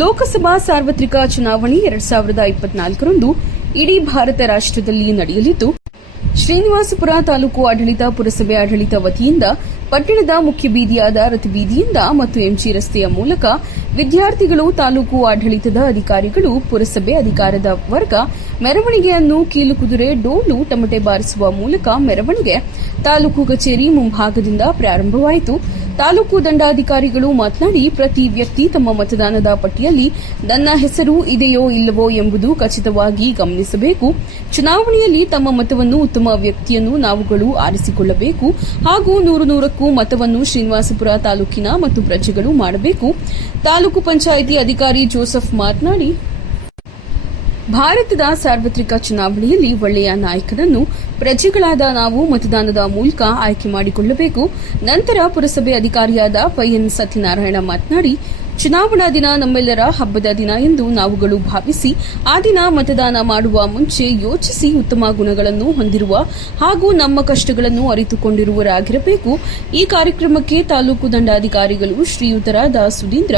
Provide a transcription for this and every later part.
ಲೋಕಸಭಾ ಸಾರ್ವತ್ರಿಕ ಚುನಾವಣೆ ಎರಡ್ ಸಾವಿರದ ಇಪ್ಪತ್ನಾಲ್ಕರಂದು ಇಡೀ ಭಾರತ ರಾಷ್ಟ್ರದಲ್ಲಿ ನಡೆಯಲಿದ್ದು, ಶ್ರೀನಿವಾಸಪುರ ತಾಲೂಕು ಆಡಳಿತ ಪುರಸಭೆ ಆಡಳಿತ ವತಿಯಿಂದ ಪಟ್ಟಣದ ಮುಖ್ಯ ಬೀದಿಯಾದ ರಥಬೀದಿಯಿಂದ ಮತ್ತು ಎಂಜಿ ರಸ್ತೆಯ ಮೂಲಕ ವಿದ್ಯಾರ್ಥಿಗಳು ತಾಲೂಕು ಆಡಳಿತದ ಅಧಿಕಾರಿಗಳು, ಪುರಸಭೆ ಅಧಿಕಾರದ ವರ್ಗ ಮೆರವಣಿಗೆಯನ್ನು ಕೀಲುಕುದುರೆ ಡೋಲು ಟಮಟೆ ಬಾರಿಸುವ ಮೂಲಕ ಮೆರವಣಿಗೆ ತಾಲೂಕು ಕಚೇರಿ ಮುಂಭಾಗದಿಂದ ಪ್ರಾರಂಭವಾಯಿತು. ತಾಲೂಕು ದಂಡಾಧಿಕಾರಿಗಳು ಮಾತನಾಡಿ, ಪ್ರತಿ ವ್ಯಕ್ತಿ ತಮ್ಮ ಮತದಾನದ ಪಟ್ಟಿಯಲ್ಲಿ ನನ್ನ ಹೆಸರು ಇದೆಯೋ ಇಲ್ಲವೋ ಎಂಬುದು ಖಚಿತವಾಗಿ ಗಮನಿಸಬೇಕು. ಚುನಾವಣೆಯಲ್ಲಿ ತಮ್ಮ ಮತವನ್ನು ಉತ್ತಮ ವ್ಯಕ್ತಿಯನ್ನು ನಾವುಗಳು ಆರಿಸಿಕೊಳ್ಳಬೇಕು. ಹಾಗೂ ನೂರು ನೂರಕ್ಕೂ ಮತವನ್ನು ಶ್ರೀನಿವಾಸಪುರ ತಾಲೂಕಿನ ಮತ್ತು ಪ್ರಜೆಗಳು ಮಾಡಬೇಕು. ತಾಲೂಕು ಪಂಚಾಯಿತಿ ಅಧಿಕಾರಿ ಜೋಸೆಫ್ ಮಾತನಾಡಿ ಭಾರತದ ಸಾರ್ವತ್ರಿಕ ಚುನಾವಣೆಯಲ್ಲಿ ಒಳ್ಳೆಯ ನಾಯಕನನ್ನು ಪ್ರಜೆಗಳಾದ ನಾವು ಮತದಾನದ ಮೂಲಕ ಆಯ್ಕೆ ಮಾಡಿಕೊಳ್ಳಬೇಕು. ನಂತರ ಪುರಸಭೆ ಅಧಿಕಾರಿಯಾದ ವೈಎನ್ ಸತ್ಯನಾರಾಯಣ ಮಾತನಾಡಿ, ಚುನಾವಣಾ ದಿನ ನಮ್ಮೆಲ್ಲರ ಹಬ್ಬದ ದಿನ ಎಂದು ನಾವುಗಳು ಭಾವಿಸಿ, ಆ ದಿನ ಮತದಾನ ಮಾಡುವ ಮುಂಚೆ ಯೋಚಿಸಿ ಉತ್ತಮ ಗುಣಗಳನ್ನು ಹೊಂದಿರುವ ಹಾಗೂ ನಮ್ಮ ಕಷ್ಟಗಳನ್ನು ಅರಿತುಕೊಂಡಿರುವರಾಗಿರಬೇಕು. ಈ ಕಾರ್ಯಕ್ರಮಕ್ಕೆ ತಾಲೂಕು ದಂಡಾಧಿಕಾರಿಗಳು ಶ್ರೀಯುತರಾದ ಸುಧೀಂದ್ರ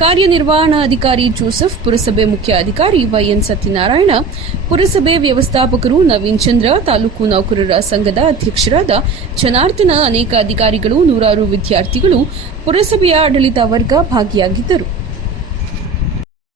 ಕಾರ್ಯನಿರ್ವಹಣಾಧಿಕಾರಿ ಜೋಸೆಫ್, ಪುರಸಭೆ ಮುಖ್ಯ ಅಧಿಕಾರಿ ವೈಎನ್ ಸತ್ಯನಾರಾಯಣ, ಪುರಸಭೆ ವ್ಯವಸ್ಥಾಪಕರು ನವೀನ್ ಚಂದ್ರ, ತಾಲೂಕು ನೌಕರರ ಸಂಘದ ಅಧ್ಯಕ್ಷರಾದ ಜನಾರ್ದನ ಅನೇಕ ಅಧಿಕಾರಿಗಳು, ನೂರಾರು ವಿದ್ಯಾರ್ಥಿಗಳು, ಪುರಸಭೆಯ ಆಡಳಿತ ವರ್ಗ ಭಾಗಿಯಾಗಿದ್ದರು.